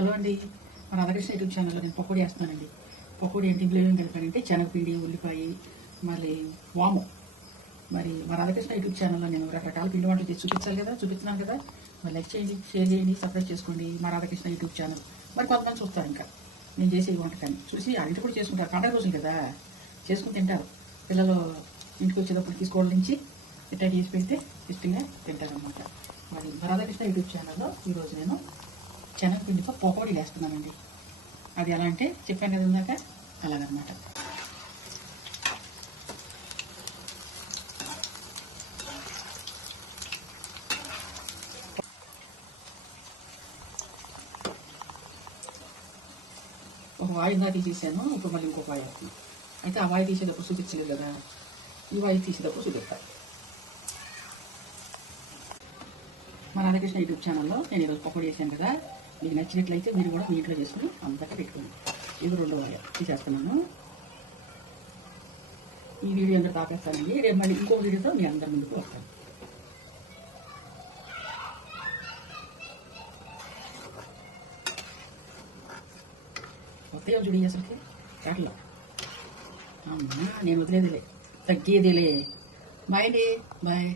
Hello అండి. మన Radhakrishna YouTube ఛానల్లో నేను పకోడీ వేస్తానండి పకోడీ ఏంటి ఇంట్లో ఏం కలిపానంటే శనగపిండి ఉల్లిపాయ మళ్ళీ వాము. మరి మా రాధాకృష్ణ యూట్యూబ్ ఛానల్లో నేను రకరకాల పిండి వంటలు చేసి చూపించాలి కదా చూపించినాను కదా. మరి లైక్ చేయండి షేర్ చేయండి సబ్స్క్రైబ్ చేసుకోండి మా రాధాకృష్ణ యూట్యూబ్ ఛానల్. మరి కొంతమంది చూస్తారు ఇంకా. నేను చేసే వంటకాన్ని. చూసి ఆ ఇంటి కూడా చేసుకుంటారు. పండగ రోజులు కదా. చేసుకుని తింటారు. పిల్లలు ఇంటికి వచ్చేటప్పుడు తీసుకోవడం నుంచి ఇట్లా చేసి పెడితే ఇష్టంగా తింటారనమాట మరి మా రాధాకృష్ణ యూట్యూబ్ ఛానల్లో ఈరోజు నేను శనగపిండితో పకోడీ వేస్తున్నామండి. అది ఎలా అంటే చెప్పాను కదా ఇందాక? అలాగనమాట. ఒక వాయిదా తీసేసాను ఇప్పుడు మళ్ళీ ఇంకొక వాయి వేస్తున్నాను. అయితే ఆ వాయి తీసేటప్పుడు చూపించలేదు కదా. ఈ వాయి తీసేటప్పుడు చూపిస్తాను మా రాధాకృష్ణ యూట్యూబ్ ఛానల్లో నేను ఈరోజు పకోడీ చేశాను కదా. మీకు నచ్చినట్లయితే మీరు కూడా మీ చేసుకుని అంతటా పెట్టుకోండి. ఇది రెండో తీసేస్తున్నాను ఈ వీడియో అందరూ తాపేస్తానండి రేపు మళ్ళీ ఇంకో వీడియోతో మీ అందరి ముందుకు వస్తాను. కొత్తగా చూడండి అసలుకి? చాట్లో అమ్మా నేను వదిలేదిలే. తగ్గేదిలే. బాయ్ అండి. బాయ్